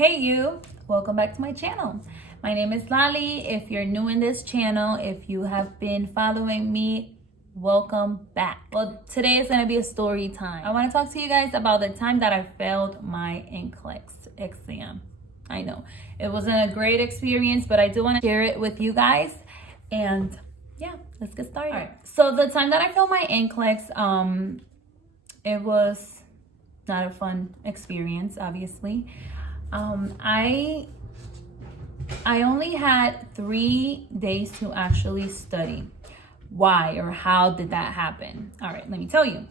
Hey you, welcome back to my channel. My name is Lali. If you're new in this channel, if you have been following me, welcome back. Well, today is going to be a story time. I want to talk to you guys about the time that I failed my NCLEX exam. I know it wasn't a great experience, but I do want to share it with you guys. And yeah, let's get started. All right. So the time that I failed my NCLEX, it was not a fun experience, obviously. I only had 3 days to actually study. Why or how did that happen? All right, let me tell you.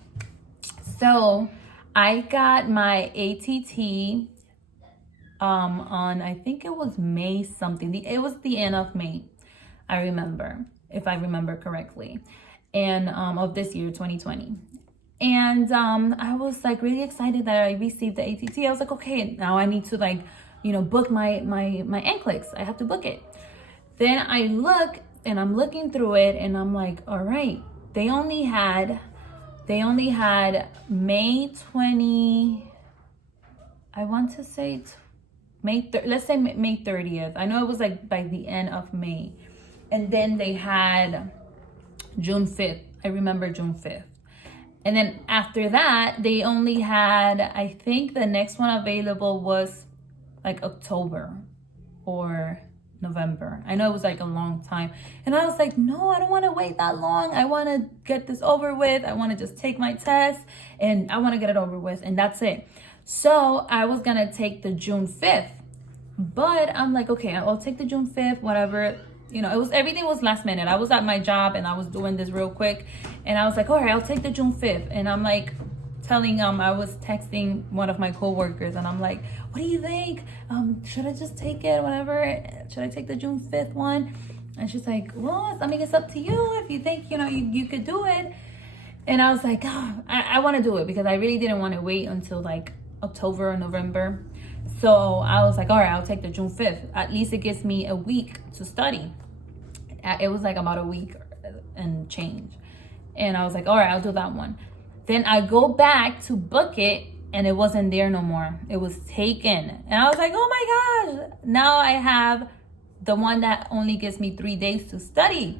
So I got my ATT on, I think it was May something. It was the end of May, I remember, if I remember correctly, and of this year, 2020. And I was like really excited that I received the ATT. I was like, okay, now I need to book my NCLEX. I have to book it. Then I look and I'm looking through it and I'm like, all right, they only had May 20, I want to say let's say May 30th. I know it was like by the end of May. And then they had June 5th. I remember June 5th. And then after that, they only had, I think the next one available was like October or November. I know it was like a long time. And I was like, no, I don't want to wait that long. I want to get this over with. I want to just take my test and I want to get it over with. And that's it. So I was going to take the June 5th. But I'm like, okay, I'll take the June 5th, whatever. You know, everything was last minute. I was at my job and I was doing this real quick. And I was like, all right, I'll take the June 5th. And I'm like I was texting one of my coworkers and I'm like, what do you think? Should I just take it, whatever? Should I take the June 5th one? And she's like, well, I mean, it's up to you if you think, you could do it. And I was like, oh, I want to do it because I really didn't want to wait until like October or November. So I was like, all right, I'll take the June 5th. At least it gives me a week to study. It was like about a week and change. And I was like, all right, I'll do that one. Then I go back to book it and it wasn't there no more. It was taken. And I was like, oh my gosh. Now I have the one that only gives me 3 days to study.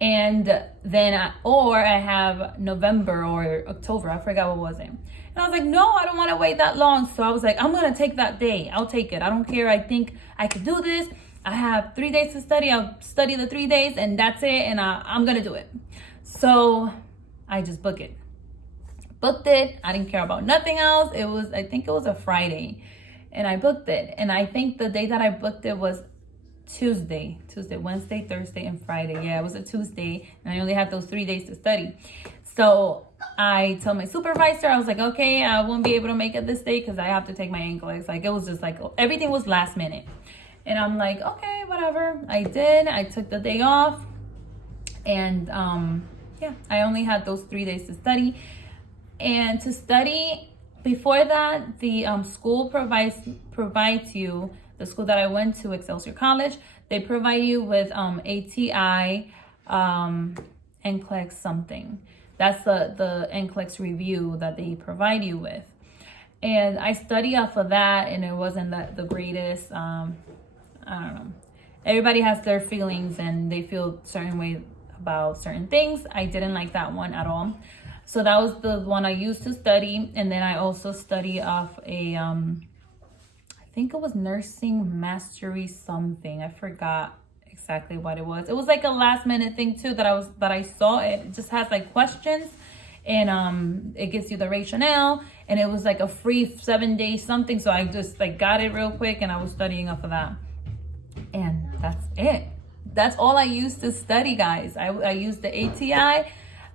And then I have November or October. I forgot what was it. And I was like, no, I don't want to wait that long. So I was like, I'm going to take that day. I'll take it. I don't care. I think I could do this. I have 3 days to study. I'll study the 3 days and that's it. And I'm going to do it. So I just booked it. I didn't care about nothing else. I think it was a Friday and I booked it. And I think the day that I booked it was Tuesday, Wednesday, Thursday, and Friday. Yeah, it was a Tuesday and I only had those 3 days to study. So I told my supervisor, I was like, okay, I won't be able to make it this day because I have to take my NCLEX. Like it was just like everything was last minute. And I'm like, okay, whatever. I took the day off. And yeah, I only had those 3 days to study. And to study, before that, the school provides you, the school that I went to, Excelsior College, they provide you with ATI, NCLEX something. That's the NCLEX review that they provide you with. And I study off of that, and it wasn't the greatest. I don't know. Everybody has their feelings, and they feel certain way about certain things. I didn't like that one at all. So that was the one I used to study. And then I also study off I think it was nursing mastery something. I forgot exactly what it was. It was like a last minute thing too that I saw. It just has like questions and it gives you the rationale, and it was like a free 7 day something. So I just like got it real quick and I was studying off of that. And that's it. That's all I used to study, guys. I used the ATI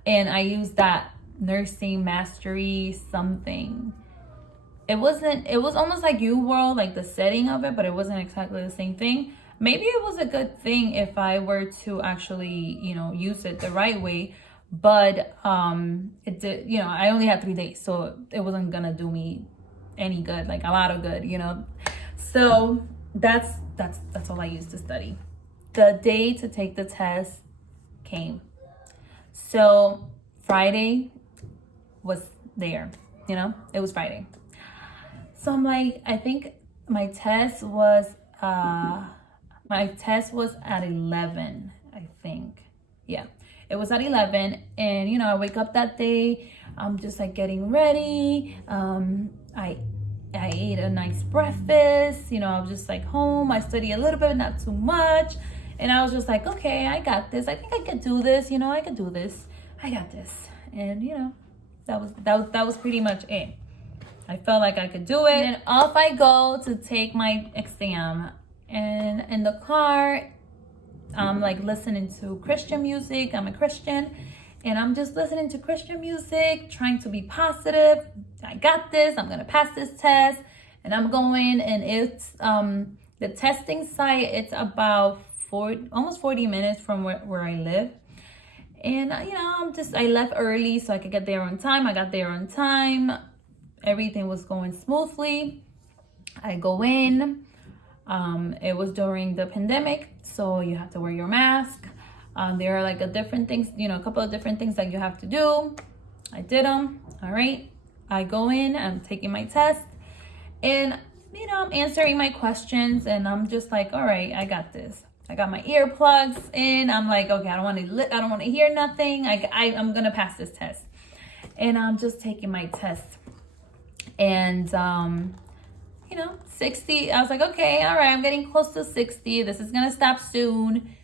and I used that nursing mastery something. It was almost like UWorld, like the setting of it, but it wasn't exactly the same thing. Maybe it was a good thing if I were to actually, use it the right way. But it did, I only had 3 days, so it wasn't gonna do me any good, like a lot of good, So that's all I used to study. The day to take the test came. So Friday was there, it was Friday. So I'm like, I think my test was my test was at 11, I think. Yeah, it was at 11. And you know, I wake up that day, I'm just like getting ready. I ate a nice breakfast. You know, I was just like home. I studied a little bit, not too much. And I was just like, okay, I got this. I think I could do this. You know, I could do this. I got this. And you know, that was pretty much it. I felt like I could do it. And then off I go to take my exam. And in the car, I'm like listening to Christian music. I'm a Christian. And I'm just listening to Christian music, trying to be positive. I got this. I'm going to pass this test. And I'm going, and it's the testing site. It's about almost 40 minutes from where I live. And, you know, I left early so I could get there on time. I got there on time. Everything was going smoothly. I go in. It was during the pandemic, so you have to wear your mask. There are like a couple of different things that you have to do. I did them. All right. I go in, I'm taking my test, and you know, I'm answering my questions, and I'm just like, all right, I got this. I got my earplugs in. I'm like, okay, I don't want to hear nothing. I'm gonna pass this test, and I'm just taking my test, and you know, 60. I was like, okay, all right, I'm getting close to 60. This is gonna stop soon.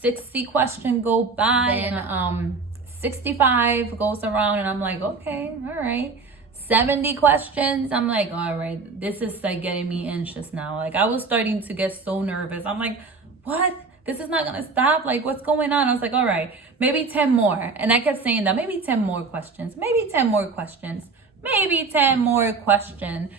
60 question go by, and 65 goes around, and I'm like, okay, all right. 70 questions. I'm like, all right, this is like getting me anxious now. Like, I was starting to get so nervous. I'm like, what? This is not gonna stop? Like, what's going on? I was like, all right, maybe 10 more. And I kept saying that, maybe 10 more questions, maybe 10 more questions, maybe 10 more questions.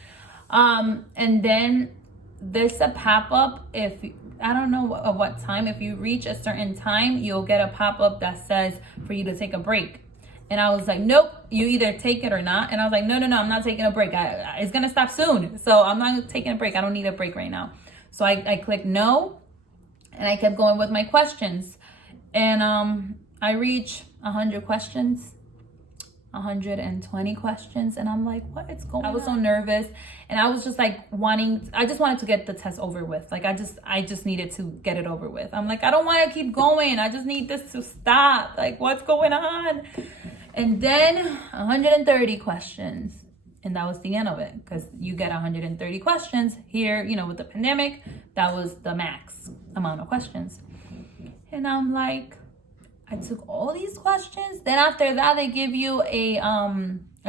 And then there's a pop-up. If I don't know at what time, if you reach a certain time, you'll get a pop-up that says for you to take a break. And I was like, nope, you either take it or not. And I was like, no, I'm not taking a break. It's gonna stop soon, so I'm not taking a break. I don't need a break right now. So I clicked no, and I kept going with my questions. And I reached 100 questions, 120 questions, and I'm like, what is going on? I was so nervous, and I was just like I just wanted to get the test over with. Like, I just needed to get it over with. I'm like, I don't want to keep going. I just need this to stop. Like, what's going on? And then 130 questions, and that was the end of it, because you get 130 questions here. You know, with the pandemic, that was the max amount of questions. And I'm like, I took all these questions. Then after that, they give you a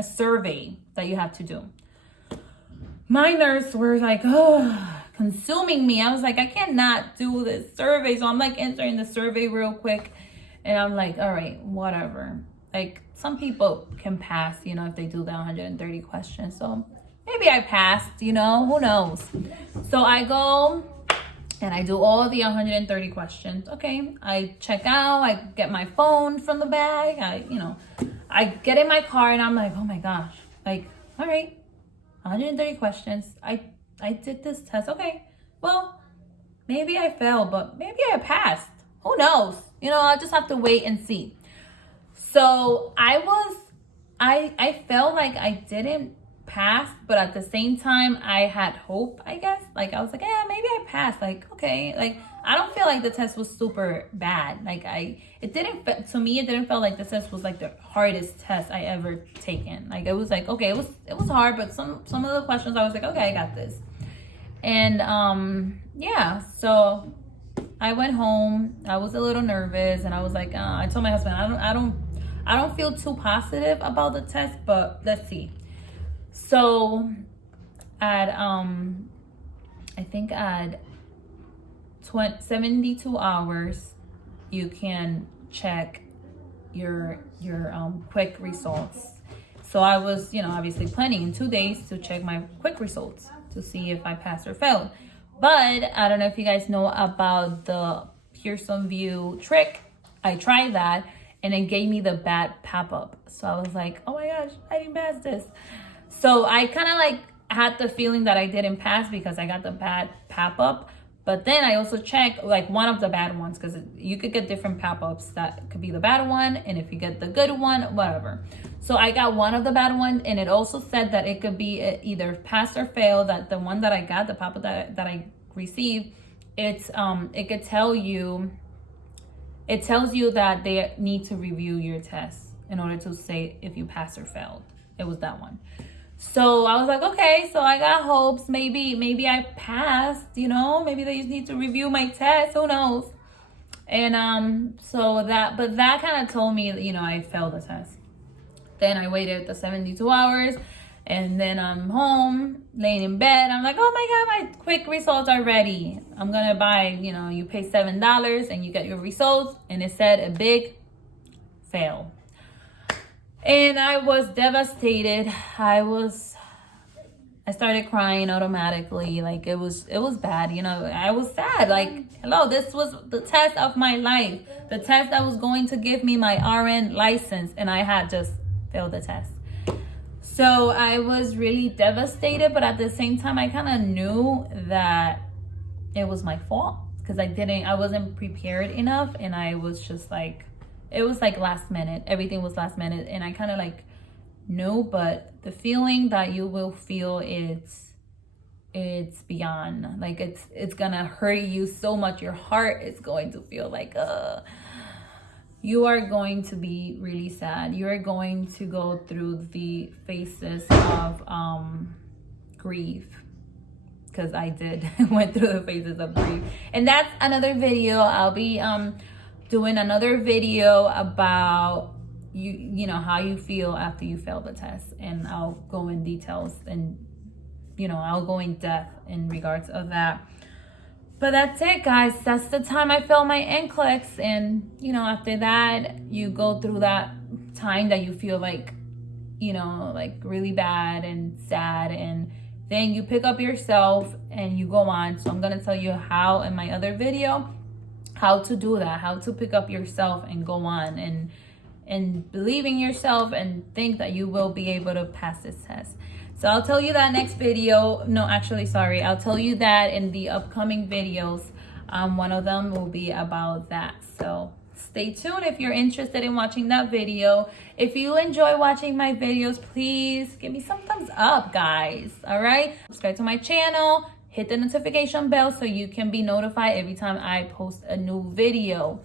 survey that you have to do. My nerves were like, consuming me. I was like, I cannot do this survey. So I'm like answering the survey real quick. And I'm like, all right, whatever. Like, some people can pass, you know, if they do the 130 questions. So maybe I passed, you know, who knows? So I go and I do all the 130 questions. Okay, I check out, I get my phone from the bag. I get in my car, and I'm like, oh my gosh, like, all right, 130 questions. I did this test. Okay, well, maybe I failed, but maybe I passed. Who knows? You know, I'll just have to wait and see. So I felt like I didn't pass, but at the same time, I had hope, I guess. Like, I was like, yeah, maybe I passed. Like, okay, like, I don't feel like the test was super bad. Like, it didn't feel like the test was like the hardest test I ever taken. Like, it was like, okay, it was hard, but some of the questions I was like, okay, I got this. And yeah, so I went home. I was a little nervous, and I was like, I told my husband, I don't feel too positive about the test, but let's see. So at I think at 72 hours, you can check your quick results. So I was, you know, obviously planning in 2 days to check my quick results to see if I passed or failed. But I don't know if you guys know about the Pearson View trick. I tried that, and it gave me the bad pop-up. So I was like, oh my gosh, I didn't pass this. So I kind of like had the feeling that I didn't pass because I got the bad pop-up. But then I also check like one of the bad ones, because you could get different pop-ups. That could be the bad one, and if you get the good one, whatever. So I got one of the bad ones, and it also said that it could be either pass or fail. That the one that I got, the pop-up that I received, it could tell you, it tells you that they need to review your test in order to say if you passed or failed. It was that one. So I was like, okay, so I got hopes. Maybe I passed, you know, maybe they just need to review my test. Who knows? And but that kind of told me that, you know, I failed the test. Then I waited the 72 hours, and then I'm home, laying in bed. I'm like, oh my God, my quick results are ready. I'm gonna buy, you know, you pay $7 and you get your results. And it said a big fail. And I was devastated. I started crying automatically. Like it was bad, you know. I was sad. Like, hello, this was the test of my life. The test that was going to give me my RN license, and I had just failed the test. So I was really devastated, but at the same time, I kind of knew that it was my fault, because I wasn't prepared enough, and I was just like, it was like last minute. Everything was last minute, and I kind of like knew, but the feeling that you will feel, it's beyond, like it's gonna hurt you so much. Your heart is going to feel like you are going to be really sad. You are going to go through the phases of grief, because I did went through the phases of grief. And that's another video. I'll be doing another video about you know, how you feel after you fail the test, and I'll go in details, and you know, I'll go in depth in regards of that. But that's it, guys. That's the time I failed my NCLEX. And you know, after that, you go through that time that you feel like, you know, like really bad and sad, and then you pick up yourself and you go on. So I'm gonna tell you how, in my other video, how to do that, how to pick up yourself and go on, and believe in yourself and think that you will be able to pass this test. So I'll tell you that next video. No, actually, sorry. I'll tell you that in the upcoming videos. One of them will be about that. So stay tuned if you're interested in watching that video. If you enjoy watching my videos, please give me some thumbs up, guys. All right? Subscribe to my channel. Hit the notification bell so you can be notified every time I post a new video.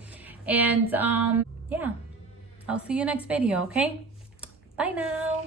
And yeah, I'll see you next video, okay? Bye now.